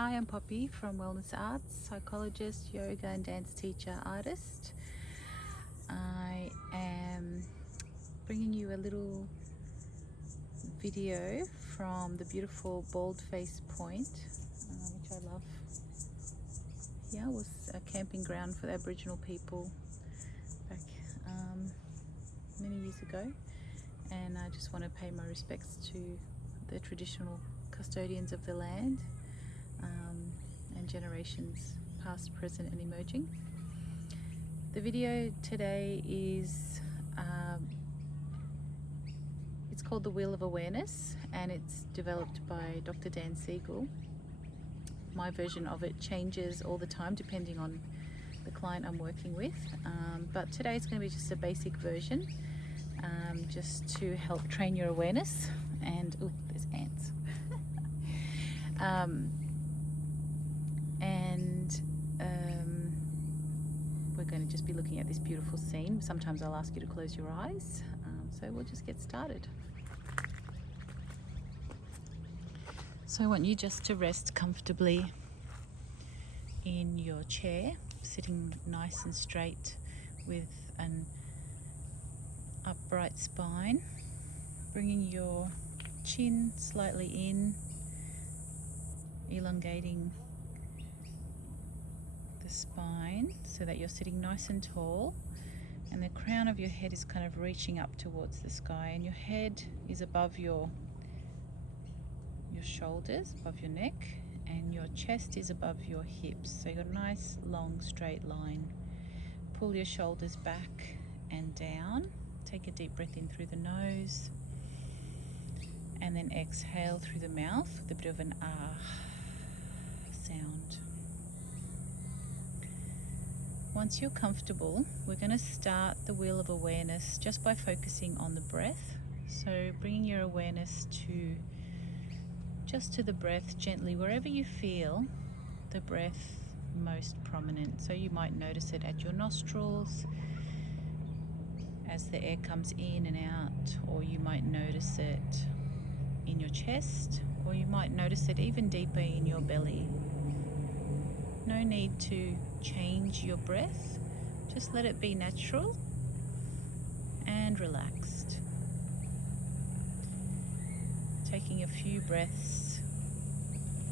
Hi, I'm Popi from Wellness Arts, psychologist, yoga and dance teacher, artist. I am bringing you a little video from the beautiful Bald-Face Point, which I love. Here was a camping ground for the Aboriginal people back many years ago, and I just want to pay my respects to the traditional custodians of the land and generations past, present and emerging. The video today is it's called The Wheel of Awareness, and it's developed by Dr. Dan Siegel. My version of it changes all the time depending on the client I'm working with, but today it's going to be just a basic version, just to help train your awareness. And oh, there's ants. We're going to just be looking at this beautiful scene. Sometimes I'll ask you to close your eyes, so we'll just get started. So I want you just to rest comfortably in your chair, sitting nice and straight with an upright spine, bringing your chin slightly in, elongating the spine so that you're sitting nice and tall, and the crown of your head is kind of reaching up towards the sky, and your head is above your shoulders, above your neck, and your chest is above your hips. So you've got a nice long straight line. Pull your shoulders back and down. Take a deep breath in through the nose, and then exhale through the mouth with a bit of an ah sound. Once you're comfortable, we're going to start the wheel of awareness just by focusing on the breath. So bringing your awareness just to the breath gently, wherever you feel the breath most prominent. So you might notice it at your nostrils as the air comes in and out, or you might notice it in your chest, or you might notice it even deeper in your belly. No need to change your breath, just let it be natural and relaxed. Taking a few breaths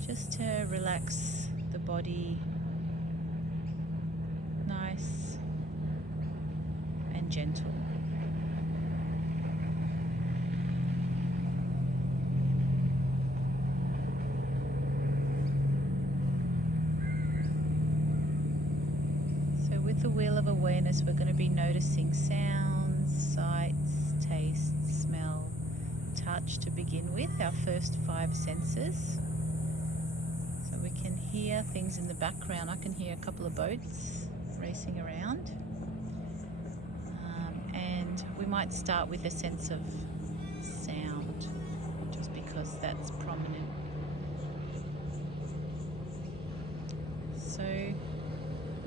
just to relax the body, nice and gentle. The wheel of awareness, we're going to be noticing sounds, sights, tastes, smell, touch to begin with, our first 5 senses. So we can hear things in the background. I can hear a couple of boats racing around, and we might start with a sense of sound just because that's prominent. So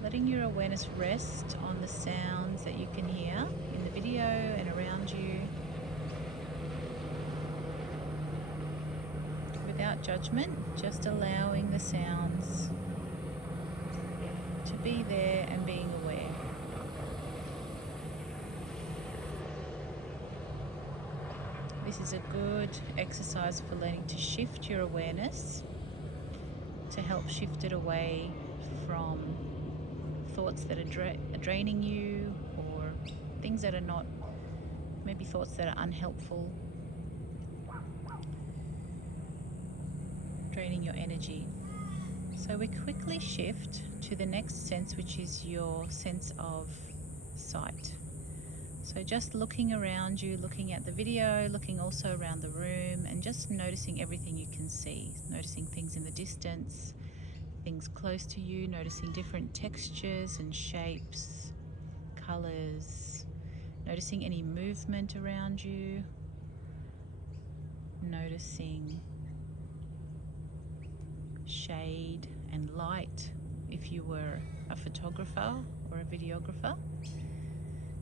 letting your awareness rest on the sounds that you can hear in the video and around you, without judgment, just allowing the sounds to be there and being aware. This is a good exercise for learning to shift your awareness, to help shift it away from thoughts that are draining you, or things that are not, maybe thoughts that are unhelpful, draining your energy. So we quickly shift to the next sense, which is your sense of sight. So just looking around you, looking at the video, looking also around the room, and just noticing everything you can see, noticing things in the distance, things close to you, noticing different textures and shapes, colors, noticing any movement around you, noticing shade and light. If you were a photographer or a videographer,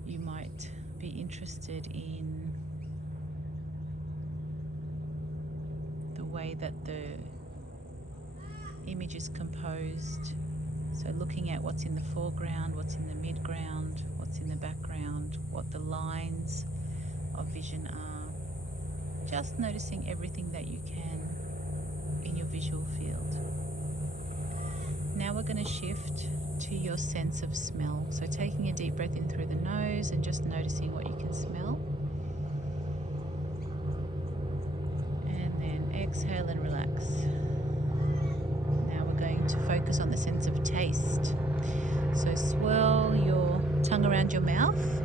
you might be interested in the way that the image is composed. So looking at what's in the foreground, what's in the midground, what's in the background, what the lines of vision are. Just noticing everything that you can in your visual field. Now we're going to shift to your sense of smell. So taking a deep breath in through the nose and just noticing what you can smell. And then exhale and relax. Now we're going to focus on the sense of taste. So swirl your tongue around your mouth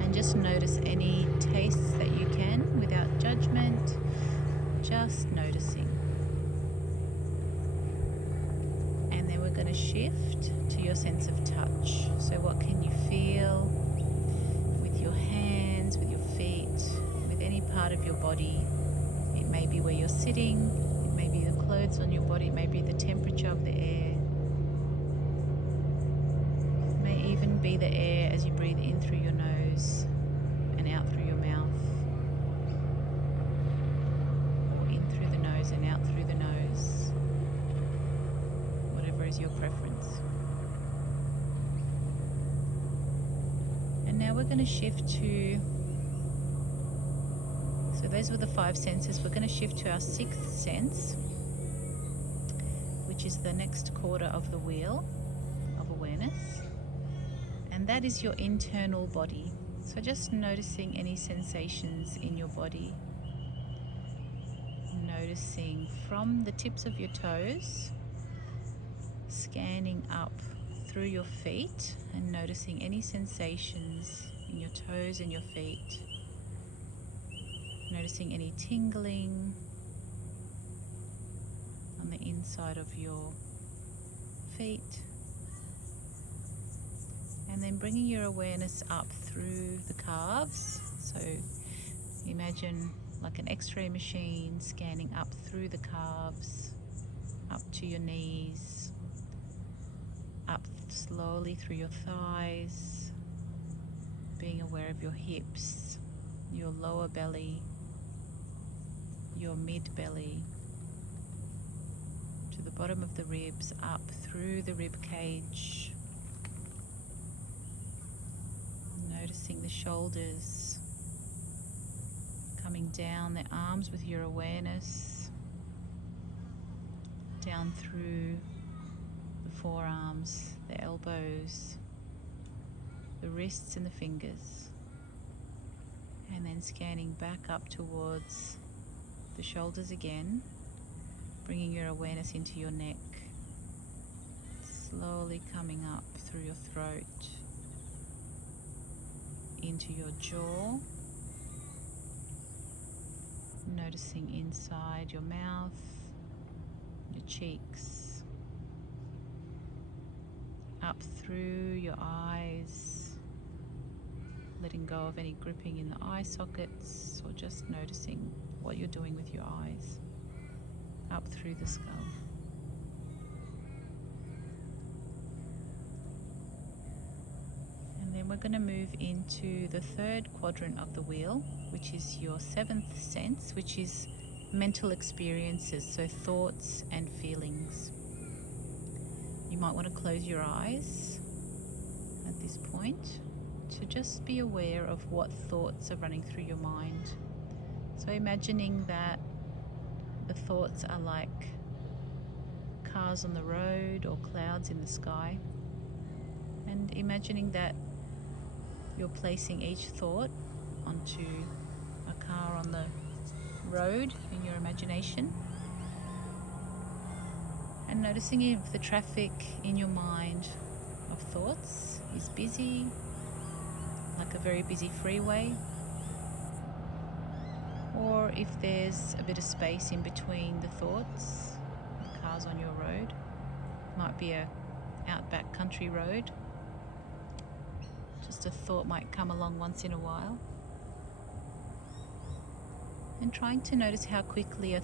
and just notice any tastes that you can without judgment, just noticing. And then we're going to shift to your sense of touch. So what can you feel with your hands, with your feet, with any part of your body? It may be where you're sitting, it may be the clothes on your body, it may be the temperature of the air. It may even be the air as you breathe in through your nose and out through your mouth. Or in through the nose and out through the nose. Whatever is your preference. And now we're going to shift to, so those were the 5 senses. We're going to shift to our 6th sense, which is the next quarter of the wheel of awareness. And that is your internal body. So just noticing any sensations in your body. Noticing from the tips of your toes, scanning up through your feet and noticing any sensations in your toes and your feet. Noticing any tingling on the inside of your feet. And then bringing your awareness up through the calves. So imagine like an X-ray machine scanning up through the calves, up to your knees, up slowly through your thighs, being aware of your hips, your lower belly, your mid-belly, to the bottom of the ribs, up through the rib cage. Noticing the shoulders, coming down the arms with your awareness, down through the forearms, the elbows, the wrists and the fingers, and then scanning back up towards the shoulders again, bringing your awareness into your neck, slowly coming up through your throat, into your jaw, noticing inside your mouth, your cheeks, up through your eyes, letting go of any gripping in the eye sockets, or just noticing what you're doing with your eyes, up through the skull. And then we're going to move into the 3rd quadrant of the wheel, which is your 7th sense, which is mental experiences, so thoughts and feelings. You might want to close your eyes at this point to just be aware of what thoughts are running through your mind. So imagining that the thoughts are like cars on the road or clouds in the sky, and imagining that you're placing each thought onto a car on the road in your imagination, and noticing if the traffic in your mind of thoughts is busy, like a very busy freeway, or if there's a bit of space in between the thoughts, the cars on your road. Might be a outback country road. Just a thought might come along once in a while. And trying to notice how quickly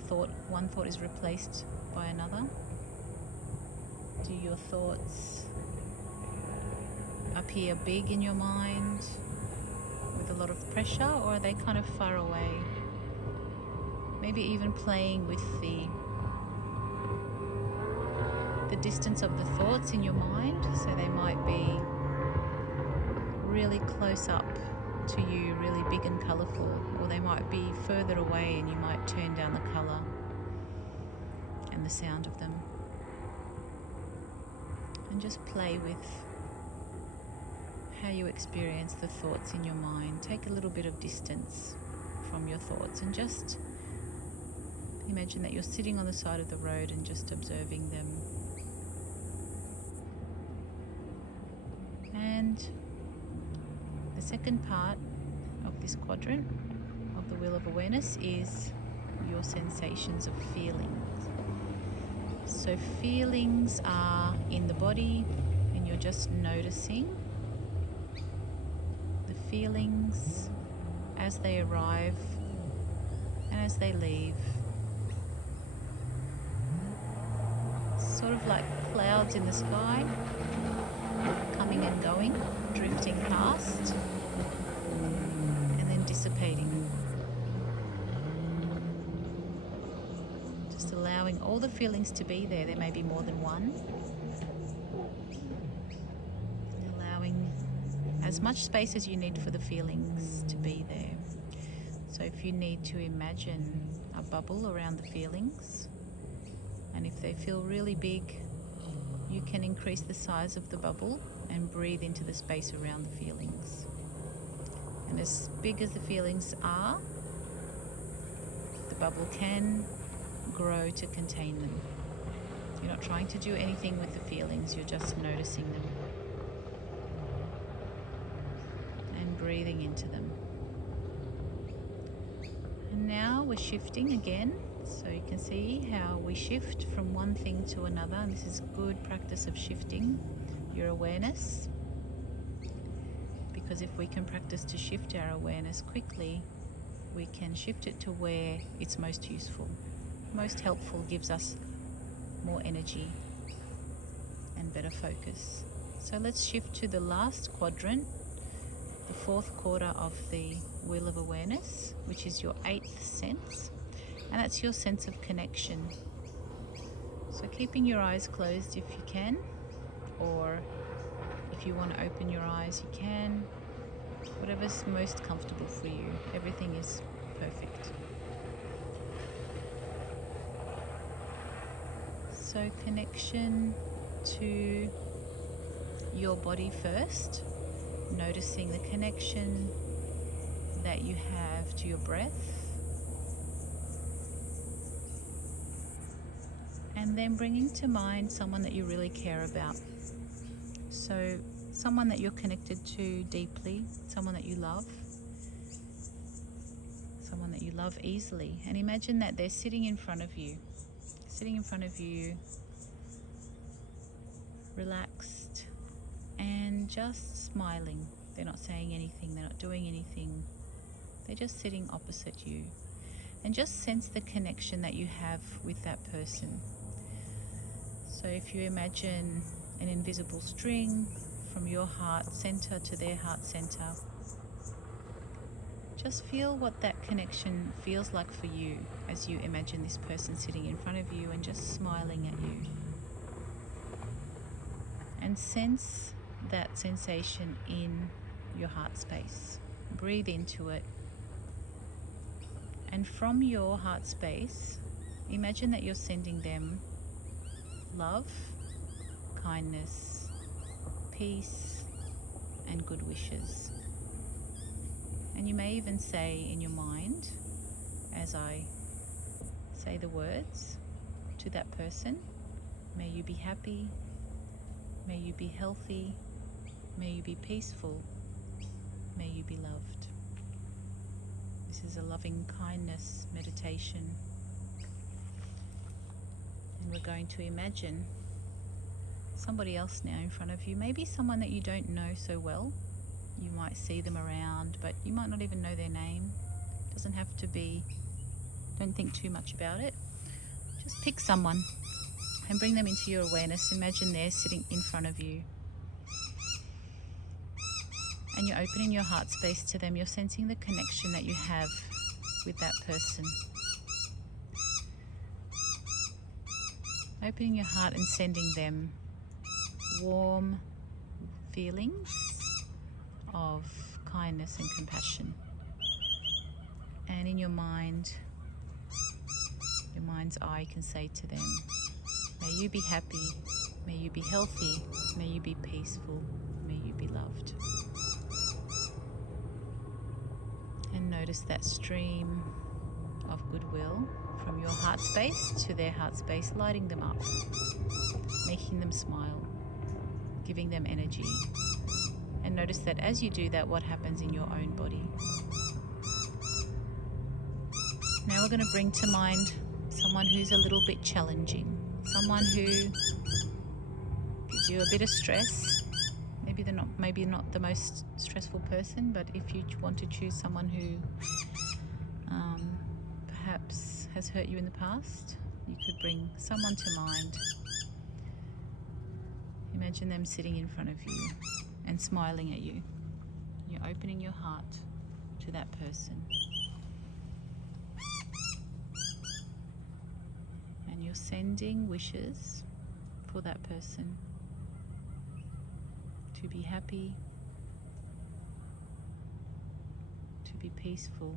one thought is replaced by another. Do your thoughts appear big in your mind with a lot of pressure, or are they kind of far away? Maybe even playing with the the distance of the thoughts in your mind. So they might be really close up to you, really big and colourful, or they might be further away and you might turn down the colour and the sound of them. And just play with how you experience the thoughts in your mind. Take a little bit of distance from your thoughts and just imagine that you're sitting on the side of the road and just observing them. And the second part of this quadrant of the wheel of awareness is your sensations of feelings. So feelings are in the body, and you're just noticing the feelings as they arrive and as they leave. Sort of like clouds in the sky, coming and going, drifting past, and then dissipating. Just allowing all the feelings to be there. There may be more than one. Allowing as much space as you need for the feelings to be there. So if you need to imagine a bubble around the feelings, and if they feel really big, you can increase the size of the bubble and breathe into the space around the feelings. And as big as the feelings are, the bubble can grow to contain them. You're not trying to do anything with the feelings, you're just noticing them and breathing into them. And now we're shifting again. So you can see how we shift from one thing to another, and this is good practice of shifting your awareness, because if we can practice to shift our awareness quickly, we can shift it to where it's most useful, most helpful, gives us more energy and better focus. So let's shift to the last quadrant, the fourth quarter of the wheel of awareness, which is your 8th sense. And that's your sense of connection. So keeping your eyes closed if you can, or if you want to open your eyes, you can. Whatever's most comfortable for you. Everything is perfect. So connection to your body first, noticing the connection that you have to your breath. And then bringing to mind someone that you really care about. So someone that you're connected to deeply, someone that you love easily. And imagine that they're sitting in front of you, relaxed and just smiling. They're not saying anything, they're not doing anything. They're just sitting opposite you. And just sense the connection that you have with that person. So if you imagine an invisible string from your heart center to their heart center, just feel what that connection feels like for you as you imagine this person sitting in front of you and just smiling at you. And sense that sensation in your heart space. Breathe into it. And from your heart space, imagine that you're sending them love, kindness, peace, and good wishes. And you may even say in your mind, as I say the words to that person, may you be happy, may you be healthy, may you be peaceful, may you be loved. This is a loving kindness meditation. And we're going to imagine somebody else now in front of you, maybe someone that you don't know so well. You might see them around, but you might not even know their name. Doesn't have to be, don't think too much about it. Just pick someone and bring them into your awareness. Imagine they're sitting in front of you. And you're opening your heart space to them. You're sensing the connection that you have with that person. Opening your heart and sending them warm feelings of kindness and compassion. And in your mind's eye can say to them, may you be happy, may you be healthy, may you be peaceful, may you be loved. And notice that stream of goodwill from your heart space to their heart space, lighting them up, making them smile, giving them energy. And notice that as you do that, what happens in your own body. Now we're going to bring to mind someone who's a little bit challenging, someone who gives you a bit of stress. Maybe not the most stressful person, but if you want to choose someone who perhaps has hurt you in the past, you could bring someone to mind. Imagine them sitting in front of you and smiling at you. You're opening your heart to that person. And you're sending wishes for that person to be happy, to be peaceful,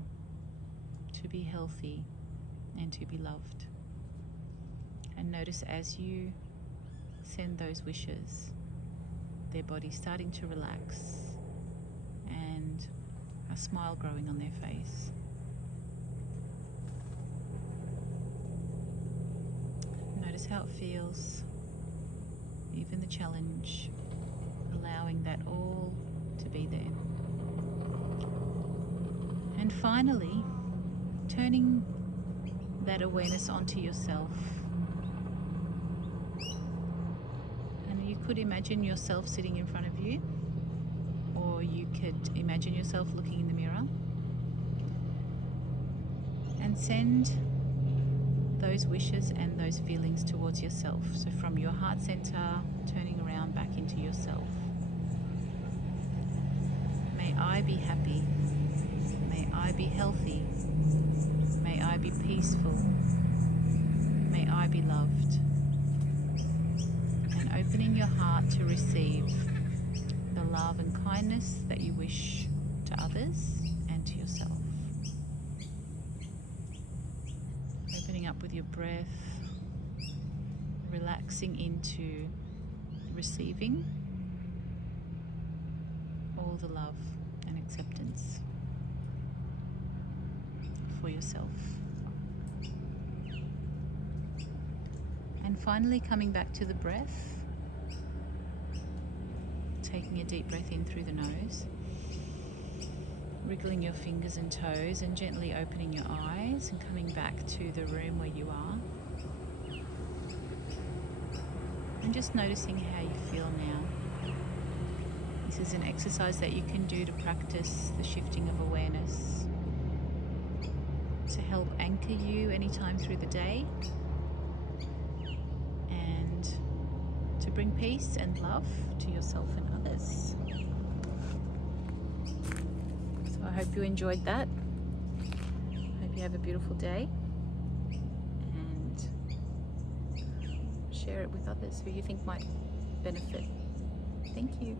to be healthy, and to be loved. And notice as you send those wishes, their body starting to relax and a smile growing on their face. Notice how it feels, even the challenge, allowing that all to be there. And finally, turning that awareness onto yourself. And you could imagine yourself sitting in front of you, or you could imagine yourself looking in the mirror, and send those wishes and those feelings towards yourself. So from your heart center, turning around back into yourself. May I be happy. May I be healthy. May I be peaceful. May I be loved. And opening your heart to receive the love and kindness that you wish to others and to yourself. Opening up with your breath, relaxing into receiving all the love and acceptance for yourself. And finally coming back to the breath, taking a deep breath in through the nose, wriggling your fingers and toes and gently opening your eyes and coming back to the room where you are. And just noticing how you feel now. This is an exercise that you can do to practice the shifting of awareness, to help anchor you anytime through the day, and to bring peace and love to yourself and others. So I hope you enjoyed that. I hope you have a beautiful day, and share it with others who you think might benefit. Thank you.